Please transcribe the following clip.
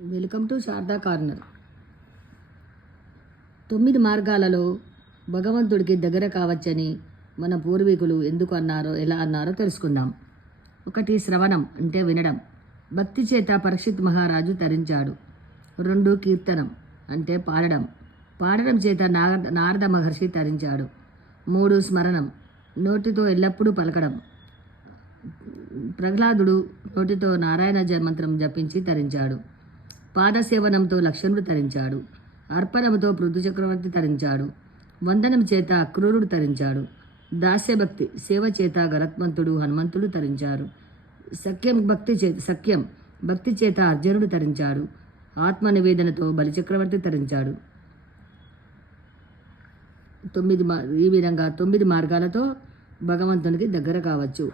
Welcome to Sharada corner. తొమ్మిది మార్గాలలో భగవంతుడికి దగ్గర కావచ్చని మన పూర్వీకులు ఎందుకు అన్నారో ఎలా అన్నారో తెలుసుకుందాం. ఒకటి శ్రవణం అంటే వినడం. భక్తి చేత పరీక్షిత్ మహారాజు తరించాడు. రెండు కీర్తనం అంటే పాడడం. పాడడం చేత నారద నారద మహర్షి తరించాడు. మూడు స్మరణం నోటితో ఎల్లప్పుడూ పలకడం. ప్రహ్లాదుడు నోటితో నారాయణ జ- మంత్రం జపించి తరించాడు. పాదసేవనంతో లక్ష్మణుడు తరించాడు. అర్పణముతో పృథు చక్రవర్తి తరించాడు. వందనం చేత అక్రూరుడు తరించాడు. దాస్యభక్తి సేవ చేత గరత్మంతుడు హనుమంతుడు తరించారు. సఖ్యం భక్తి చేత సఖ్యం భక్తి చేత అర్జునుడు తరించాడు. ఆత్మ నివేదనతో బలిచక్రవర్తి తరించాడు. తొమ్మిది మా ఈ విధంగా తొమ్మిది మార్గాలతో భగవంతునికి దగ్గర కావచ్చు.